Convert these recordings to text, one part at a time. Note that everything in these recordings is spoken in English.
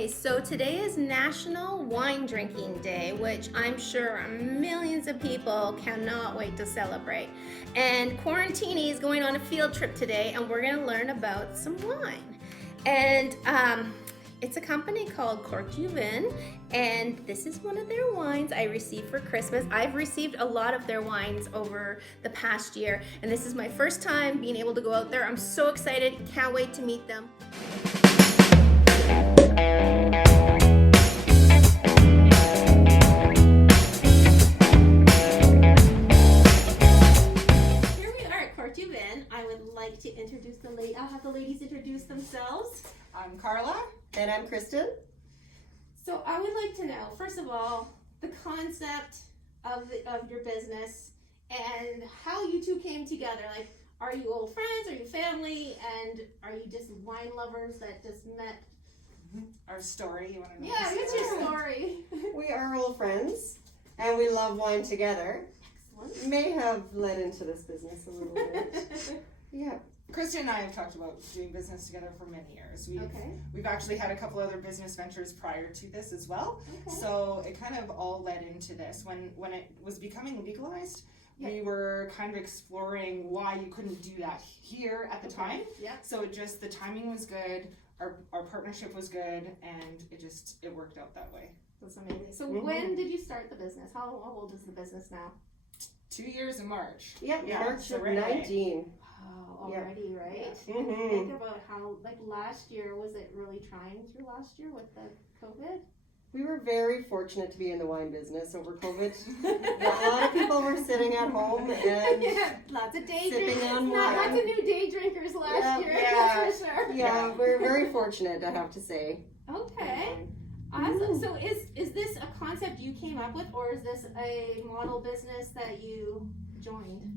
Okay, so today is National Wine Drinking Day, which I'm sure millions of people cannot wait to celebrate. And Quarantini is going on a field trip today, and we're going to learn about some wine. And it's a company called Korked U-Vin, and this is one of their wines I received for Christmas. I've received a lot of their wines over the past year, and this is my first time being able to go out there. I'm so excited, can't wait to meet them. Here we are at Korked U-Vin. I would like to introduce the ladies. I'll have the ladies introduce themselves. I'm Carla. And I'm Kristen. So I would like to know, first of all, the concept of your business and how you two came together. Like, are you old friends? Are you family? And are you just wine lovers that just met? Our story, you want to know? Yeah, what's your story? We are old friends and we love wine together. Excellent. May have led into this business a little bit. Yeah. Kristen and I have talked about doing business together for many years. We've actually had a couple other business ventures prior to this as well. Okay. So it kind of all led into this. When it was becoming legalized, we were kind of exploring why you couldn't do that here at the time. Yeah. So the timing was good, our partnership was good, and it worked out that way. That's amazing. So when did you start the business? How old is the business now? 2 years in March. Yeah, Yeah, March so of right away. 19. Oh, already, right? Yeah. And Mhm. think about how, like last year, was it really trying through last year with the COVID? We were very fortunate to be in the wine business over COVID. A lot of people were sitting at home and Yeah, lots of day sipping drinkers. on Lots wine. of new day drinkers last year, Yeah. that's for sure. Yeah, we're very fortunate, I have to say. Okay, awesome. So is this a concept you came up with, or is this a model business that you joined?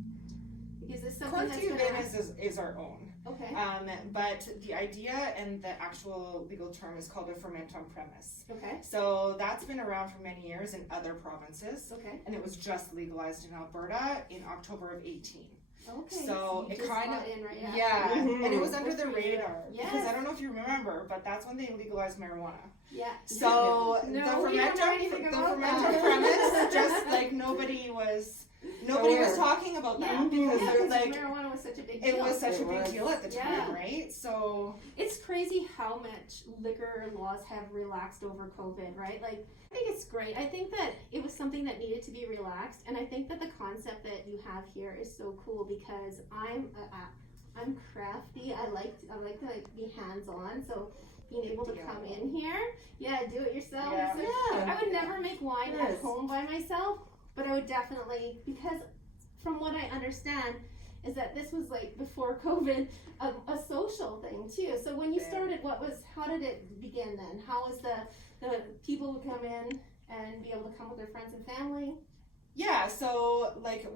Because it's something Korked that's U-Vin is our own. Okay. But the idea and the actual legal term is called a ferment-on-premise. Okay. So that's been around for many years in other provinces, Okay. and it was just legalized in Alberta in October of 18. Okay. So you it just kind of, got in right after. yeah, Mhm. and it was under Good the for you. radar because Yes. I don't know if you remember, but that's when they legalized marijuana. Yeah. So No, the we don't know anything about that. ferment-on-premise, just like nobody was talking about that Yeah, because yeah, they're like, marijuana was such a big deal. it was such a It big was. deal at the time, Yeah. right? So It's crazy how much liquor laws have relaxed over COVID, right? Like, I think it's great. I think that it was something that needed to be relaxed, and I think that the concept that you have here is so cool because I'm crafty. I like to like, be hands on. So being able to come in here, do it yourself. Yeah. I would never make wine at Yes. home by myself, but I would definitely, because from what I understand is that this was like before COVID, a social thing too. So when you started, how did it begin then? How was the people would come in and be able to come with their friends and family? yeah, so like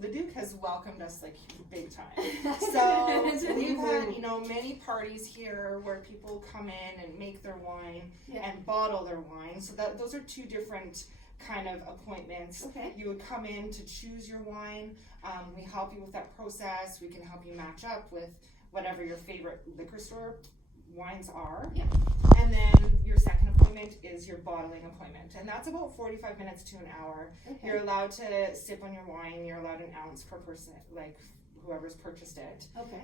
the Duke has welcomed us like big time. So we've had many parties here where people come in and make their wine and bottle their wine. So those are two different kind of appointments. Okay. You would come in to choose your wine. We help you with that process. We can help you match up with whatever your favorite liquor store wines are. Yeah. And then your second appointment is your bottling appointment. And that's about 45 minutes to an hour. Okay. You're allowed to sip on your wine. You're allowed an ounce per person, like whoever's purchased it. Okay.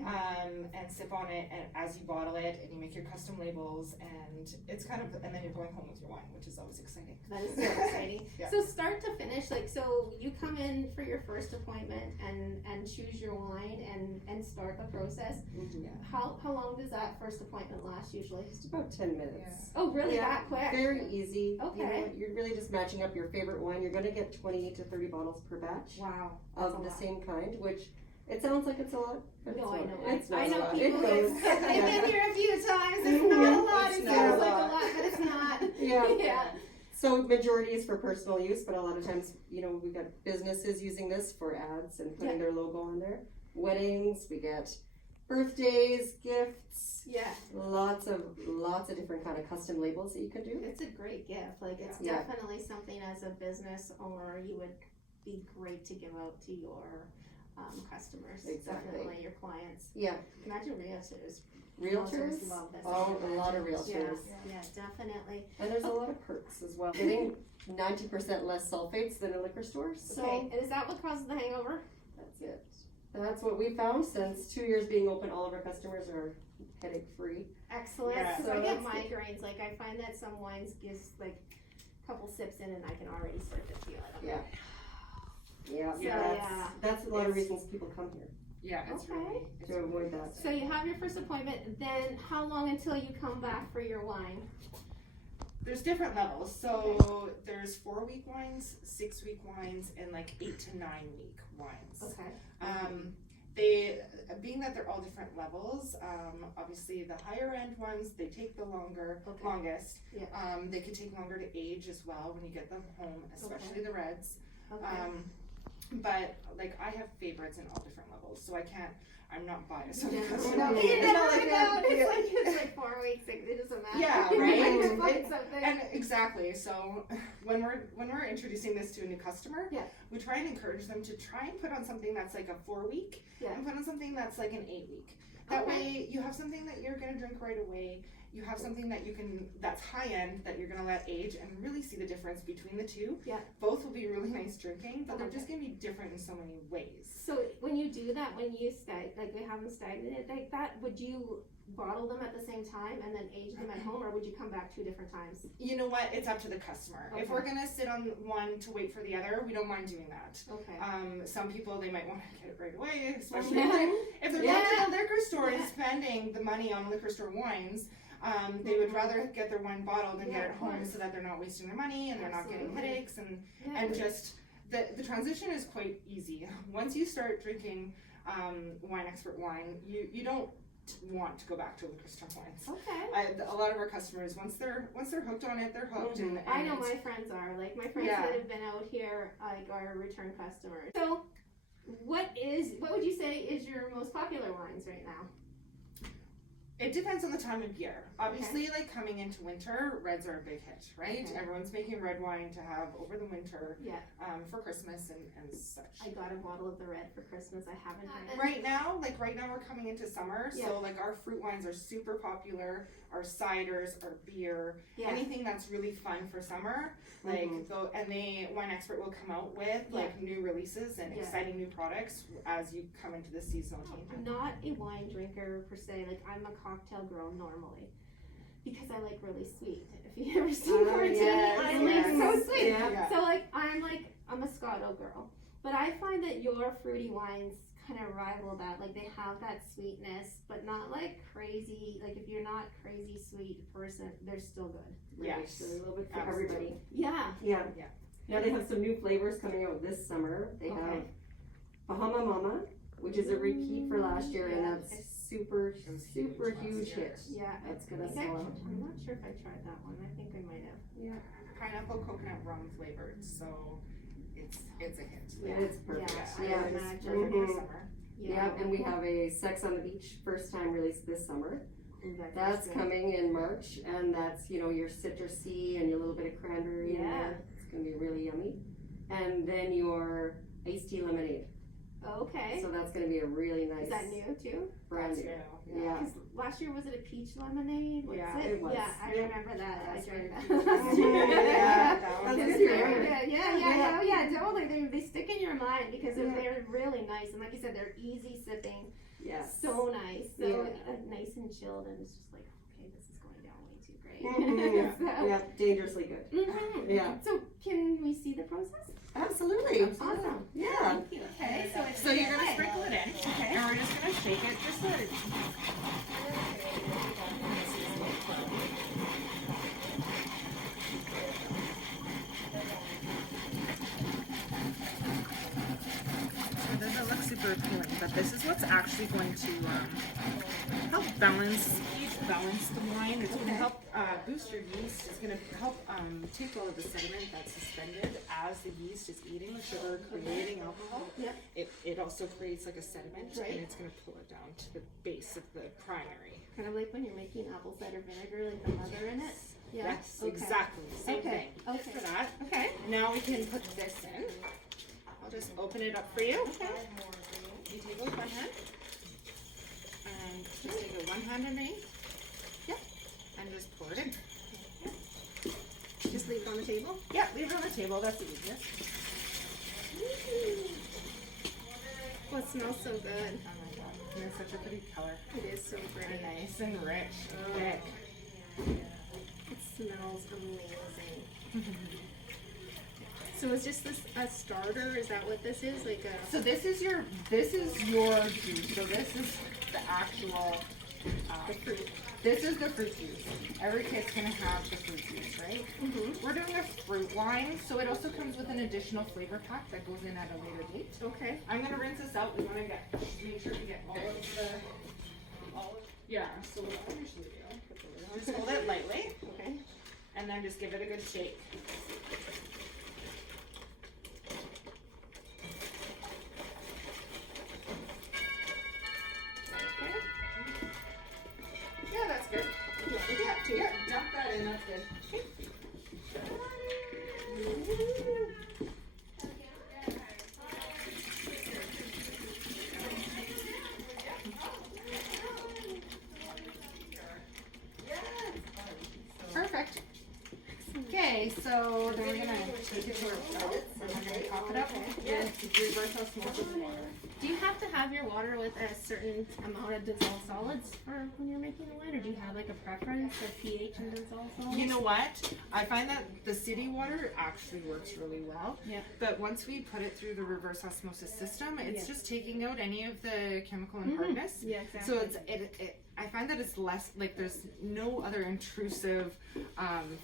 And sip on it and as you bottle it, and you make your custom labels, and it's kind of, and then you're going home with your wine, which is always exciting. That is so exciting. Yeah. So start to finish, like, so you come in for your first appointment and choose your wine and start the process. Yeah. How long does that first appointment last usually? Just about 10 minutes. Oh, really? Yeah, That quick? Very easy. Okay. You're really just matching up your favorite wine. You're going to get 20 to 30 bottles per batch Wow. That's of a the lot. same kind, which it sounds like it's a lot. But No, it's I not. know. It's not I a know lot. people It who've goes. been here a few times. It's not Yeah, a lot. it's It not sounds a like a lot. lot, but it's not. Yeah. Yeah. So majority is for personal use, but a lot of times, we've got businesses using this for ads and putting their logo on there. Weddings, we get birthdays, gifts, Yeah. lots of different kind of custom labels that you can do. It's a great gift. Like, it's Yeah. definitely something as a business owner you would be great to give out to your customers. Exactly. Definitely your clients. Yeah. Imagine realtors. Realtors? love this. Oh, a lot of realtors. Yeah, definitely. And there's a lot of perks as well. Getting 90% less sulfates than a liquor store. So Okay, and is that what causes the hangover? that's it. That's what we found since 2 years being open. All of our customers are headache free. Excellent. Yeah. Because So I get that's good. migraines. Like I find that some wines gives like a couple sips in and I can already start to feel it. Yeah. Yeah, Yeah. that's a lot of reasons people come here Yeah, it's Okay. really it's to avoid that. So you have your first appointment. Then how long until you come back for your wine? There's different levels. So there's 4-week wines, 6-week wines, and like 8 to 9 week wines. Okay. They, being that they're all different levels, obviously the higher end ones, they take the longest. Yeah. They can take longer to age as well when you get them home, especially the reds. Okay. But like I have favorites in all different levels, so I'm not biased on the Yeah. customer. No, It's you not never like know. that. It's like 4 weeks. It doesn't matter. Yeah, You right? might And- find something. And exactly. So when we're introducing this to a new customer, Yeah. we try and encourage them to try and put on something that's like a 4-week, Yeah. and put on something that's like an 8-week. That Okay. way you have something that you're gonna drink right away. You have something that that's high end that you're gonna let age and really see the difference between the two. Yeah. Both will be really nice drinking, but they're Okay. just gonna be different in so many ways. So when you do that, when you like we have them stagnated like that, would you bottle them at the same time and then age them at home, or would you come back 2 different times? You know what? It's up to the customer. If Okay. we're gonna sit on one to wait for the other, we don't mind doing that. Okay. Some people, they might want to get it right away, especially Yeah. if they're Yeah. going to the liquor store and Yeah. spending the money on liquor store wines. They would rather get their wine bottled and Yeah, get it of home course. so that they're not wasting their money and they're not getting Absolutely. headaches Yeah. and just the transition is quite easy. Once you start drinking Wine Expert wine, you don't want to go back to liquor store wines. Okay. A lot of our customers, once they're hooked on it, they're hooked. Mhm. And I know it's- my friends are like my friends Yeah. that have been out here like are return customers. So what would you say is your most popular wines right now? It depends on the time of year. Obviously, like coming into winter, reds are a big hit, right? Okay. Everyone's making red wine to have over the winter, Yeah. for Christmas and such. I got a bottle of the red for Christmas. I haven't had it. Right now we're coming into summer, Yeah. so like our fruit wines are super popular. Our ciders, our beer, Yeah. anything that's really fun for summer. Like Wine Expert will come out with like new releases and Yeah. exciting new products as you come into the seasonal change. I'm not a wine drinker per se. Like I'm a cocktail girl normally because I like really sweet. If you ever seen Quarantini, yes, I yes. like so sweet. Yeah. So I'm a Moscato girl. But I find that your fruity wines kind of rival that. Like they have that sweetness, but not like crazy. Like if you're not crazy sweet person, they're still good. Yes. So a little bit for Absolutely. everybody. Yeah. Yeah. Yeah. Now they have some new flavors coming out this summer. They Okay. have Bahama Mama, which is a repeat for last year, and that's super It was super huge last huge year. hit. Yeah. That's gonna I think sell out. I'm not sure if I tried that one. I think I might have. Pineapple coconut rum flavored, so it's a hit. Yeah. It's perfect. Yeah, Yeah, I it's imagine. Perfect for Mhm. summer. Yeah, and we have a Sex on the Beach first time release this summer. Ooh, That's good. coming in March, and that's your citrusy and your little bit of cranberry in Yeah. there. It's gonna be really yummy. And then your iced tea lemonade. Okay. So that's gonna be a really nice Is that new too? brand That's new. new. Yeah. Because last year was it a peach lemonade? What's Yeah, it was. Yeah, I Yeah. remember that. I That's drank right. that last year. Yeah, that That's was good It's to good. very remember. good. Yeah, totally. They stick in your mind because Yeah. they're really nice. And like you said, they're easy sipping. Yes. So nice. So Yeah. nice and chilled. And it's just like, okay, this is going down way too great. Mhm. So- Yeah, dangerously good. Mhm. Yeah. So can we see the process? Absolutely. Awesome. Yeah. Thank you. Okay, So you're gonna okay. sprinkle it in, Okay. and we're just gonna shake it just so that it's So it doesn't look super appealing, but this is what's actually going to help balance the wine. It's going to help boost your yeast. It's going to help take all of the sediment that's suspended as the yeast is eating the sugar, creating alcohol. Yep. It also creates like a sediment, Right. and it's going to pull it down to the base of the primary. Kind of like when you're making apple cider vinegar, like the mother in it. Yeah. Yes, Okay. exactly. Same Okay. thing. Okay. For that. Okay. Now we can put this in. I'll just open it up for you. Okay. you take it with one hand, and just take it one hand underneath. Yep. And just pour it in. Just leave it on the table? Yeah, leave it on the table. That's the easiest. Oh, it smells so good. Oh my god. And it's such a pretty color. It is so pretty. And nice and rich. Oh. Thick. It smells amazing. So is just this a starter? Is that what this is? Like a... So this is your juice. So this is the actual the fruit. This is the fruit juice. Every kit's gonna have the fruit juice, right? We're doing a fruit wine, so it also comes with an additional flavor pack that goes in at a later date. Okay. I'm gonna rinse this out. We wanna make sure we get all of yeah. So what I usually do, just hold it lightly, Okay. and then just give it a good shake. Yeah, that's good. Yeah, dump that in, that's good. Perfect. Okay, so then we're gonna take it to our pallet, and we're gonna top it up with reverse osmosis water. Do you have to have your water with a certain amount of dissolved solids for when you're making the wine, or do you have like a preference for pH and dissolved solids? You know what? I find that the city water actually works really well. Yeah. But once we put it through the reverse osmosis system, it's Yeah. just taking out any of the chemical and hardness. Yeah, exactly. So it I find that it's less, like there's no other intrusive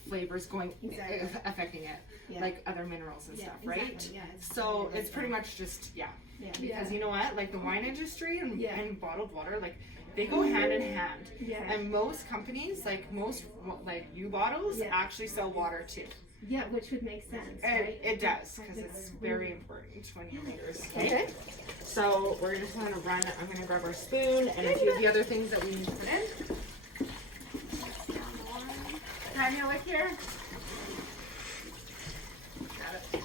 flavors going Exactly. affecting it, Yeah. like other minerals and Yeah, stuff, right? exactly. Yeah, it's So really it's pretty much just, yeah. Yeah. Because you know what, like the wine industry and, Yeah. and bottled water, like they go hand in hand. Yeah. And most companies, like most like U-bottles, Yeah. actually sell water too. Yeah, which would make sense, And right? it does, because it's very important when you're makers. Okay. So we're just gonna run. I'm gonna grab our spoon and a few of the other things that we need to put in. Tania, look here. Got it.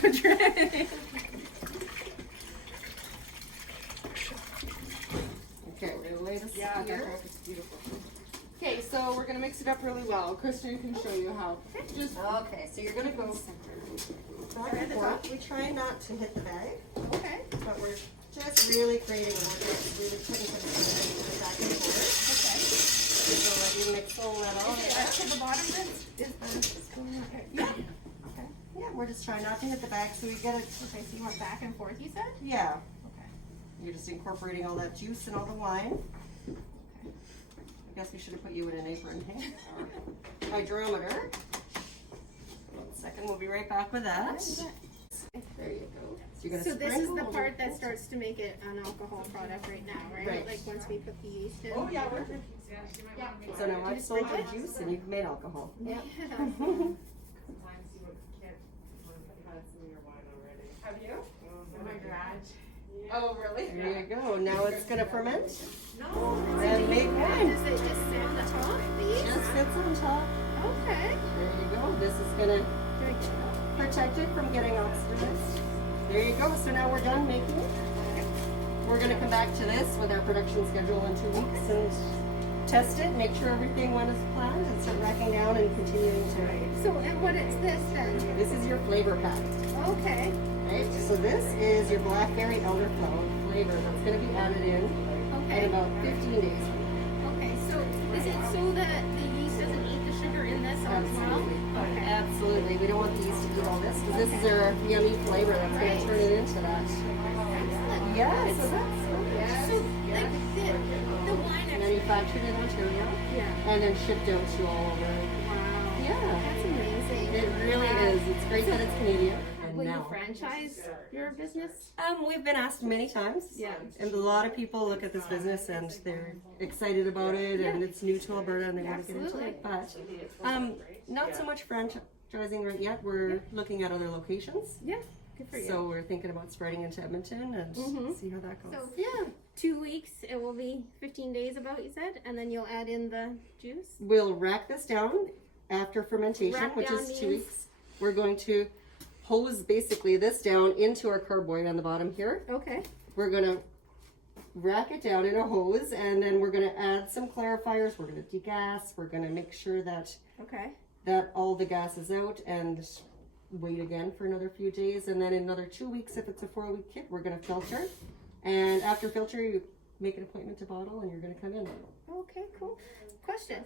Don't try. Okay, we're gonna lay this Yeah, here. that's beautiful. Okay, so we're gonna mix it up really well. Kristen can show you how. Just Okay, so you're gonna go back and forth. We try not to hit the bag, okay. but we're just really creating a work that's really putting some back and forth. Okay. So let you mix all that all Okay, together. to the bottom then. Yeah. Okay. Yeah, we're just trying not to hit the bag so we get it. Okay, so you want back and forth, you said? Yeah, Okay. you're just incorporating all that juice and all the wine. I guess we should have put you in an apron, hey? Or hydrometer. 1 second, we'll be right back with that. There you go. So you're gonna So this is sprinkle the over part that it. starts to make it an alcohol product right now, right? Right. Like once we put the yeast in. Oh yeah, we're So now I've sold you juice and you've made alcohol. Yeah. Have you? Oh my garage. Oh really? There you go. Now it's gonna ferment No. and make wine. Does it just sit on the top, the yeast? Just sits on top. Okay. There you go. This is gonna protect it from getting oxidized. There you go. So now we're done making it. We're gonna come back to this with our production schedule in 2 weeks and test it, make sure everything went as planned, and start racking down and continuing to. So, and what is this then? This is your flavor pack. Okay. Right? So this is your blackberry elderflower flavor that's gonna be added in Okay. in about 15 days. Okay. So, is it so that the yeast doesn't eat the sugar in this as well? Absolutely. Okay. Absolutely. We don't want the yeast to eat all this because this is our yummy flavor that's Right. gonna turn it into that. Excellent. Yeah, so that's So, like the wine actually. manufactured in Ontario Yeah. and then shipped out to all over. Wow. Yeah. That's amazing. It really is. It's great that it's Canadian. And Will you now, franchise your business? we've been asked many times. Yeah. And a lot of people look at this business and they're excited about it and it's new to Alberta and they want to get into it. But not so much franchising right yet. We're looking at other locations. Yeah. Good for you. So we're thinking about spreading into Edmonton and see how that goes. So- Yeah. 2 weeks, it will be 15 days about, you said, and then you'll add in the juice. We'll rack this down after fermentation, Rack which down is 2 means- weeks. We're going to hose basically this down into our carboy on the bottom here. Okay. We're gonna rack it down in a hose, and then we're gonna add some clarifiers. We're gonna degas. We're gonna make sure that Okay. all the gas is out, and wait again for another few days, and then in another 2 weeks, if it's a 4-week kit, we're gonna filter. And after filter, you make an appointment to bottle, and you're gonna come in. Okay, cool. Question.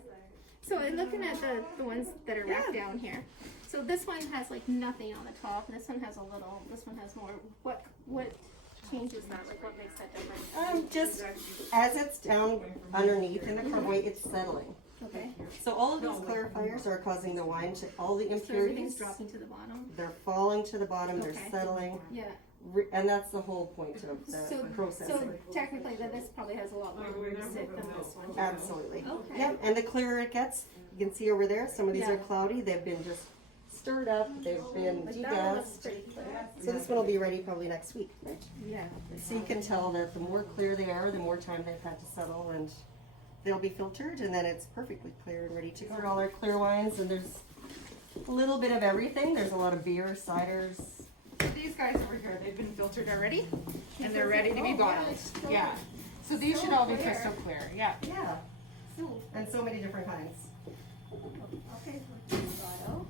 So looking at the ones that are wrapped down here. So this one has like nothing on the top. This one has a little. This one has more. What changes that? Like what makes that different? Just as it's down underneath in the carboy, it's settling. Okay. So all of these clarifiers are causing the wine to, all the So everything's impurities, dropping to the bottom. they're falling to the bottom, Okay. they're settling, Yeah. and that's the whole point of the So processing. technically, this probably has a lot more room to sit than this one. Absolutely. Okay. Yep, and the clearer it gets, you can see over there, some of these Yeah. are cloudy, they've been just stirred up, they've been Like that one looks degassed. pretty clear. So this one will be ready probably next week. Yeah. So you can tell that the more clear they are, the more time they've had to settle, and they'll be filtered, and then it's perfectly clear and ready to go. All our clear wines, and there's a little bit of everything. There's a lot of beer, ciders. These guys over here, they've been filtered already, and they're ready to be Oh, yeah, bottled. it's so- Yeah. So these so should all be clear. crystal clear. Yeah. Yeah, So, and so many different kinds. okay, so Moscato.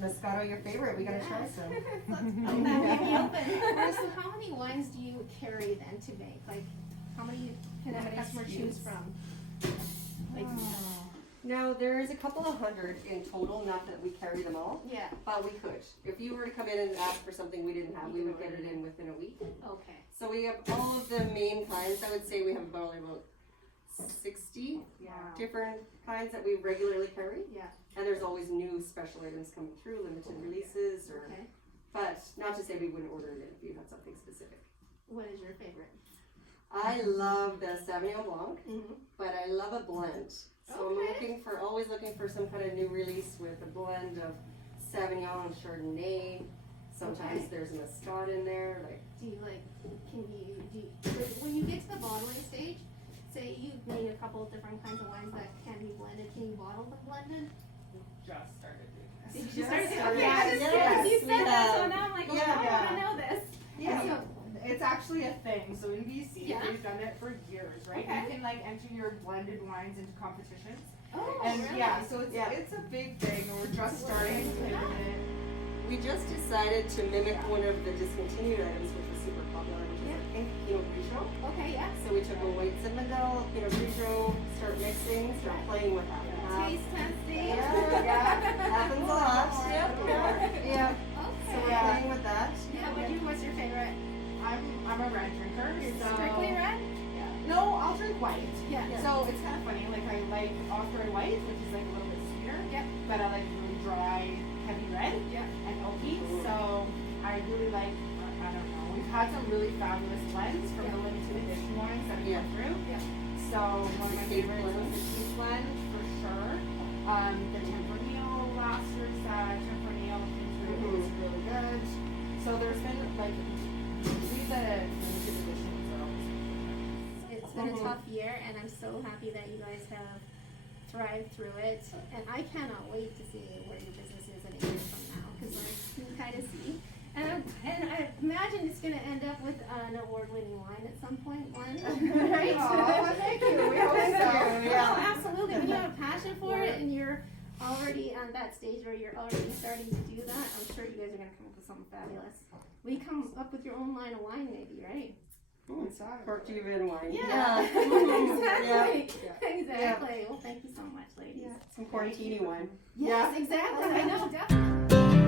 Moscato, your favorite? We gotta try some. So how many wines do you carry then to make? Like, how many can a customer choose from? Like, Now there's a couple of hundred in total. Not that we carry them all, yeah, but we could. If you were to come in and ask for something we didn't have, we would get it in within a week. okay. So we have all of the main kinds. I would say we have about 60 Yeah. different kinds that we regularly carry. Yeah, And there's always new special items coming through, limited releases, or okay. but not to say we wouldn't order it in if you had something specific. What is your favorite? I love the Sauvignon Blanc, Mm-hmm. but I love a blend. So Okay. I'm always looking for some kind of new release with a blend of Sauvignon and Chardonnay. Sometimes Okay. there's a Muscat in there, like Do you like, when you get to the bottling stage, say you've made a couple of different kinds of wines that can be blended, can you bottle them blended? Just started doing this. Did you Just start to- started. okay, I just Yes, you we said that, so have. now I'm like, oh, Yeah, I yeah. wanna know this. Yeah. So, It's actually a thing. So in BC, Yeah. they've done it for years, right? Okay. You can like enter your blended wines into competitions. oh, And really? yeah, so it's Yeah. it's a big thing, and we're just starting to pivot it. we just decided to mimic one of the discontinued items, which was super popular, which is a pink Pinot Grigio. Okay, yeah. So we took a white Zinfandel, Pinot Grigio, start mixing, start playing with that. Taste testing. Yeah, happens a lot. Yep. Yeah. So we're Okay. playing with that. Yeah, what's your favorite? I'm a red drinker. So Strictly red? No, I'll drink white. Yeah. So it's kind of funny. Like I like Osprey white, which is like a little bit sweeter. Yep. But I like really dry, heavy red. Yep. And oaky. So I really like. I don't know. We've had some really fabulous blends from the limited edition wines that we went through. Yeah. So one of my favorites was the Cheese blend for sure. The Tempranillo last year's Tempranillo came through. It was really good. So there's been like these limited editions are always good. It's been a tough year, and I'm so happy that you guys have thrived through it. And I cannot wait to see where your business is in a year from now, because I can kind of see. And I imagine it's going to end up with an award-winning wine at some point, one, right? Aw, thank you. We hope so. Yeah, absolutely. When you have a passion for it, and you're already on that stage where you're already starting to do that, I'm sure you guys are going to come up with something fabulous. Will you come up with your own line of wine, maybe, right? Korked U-Vin wine. Yeah. Exactly. Yeah. Exactly. Well, thank you so much, ladies. Some Quarantini wine. Yes, exactly. I know, definitely.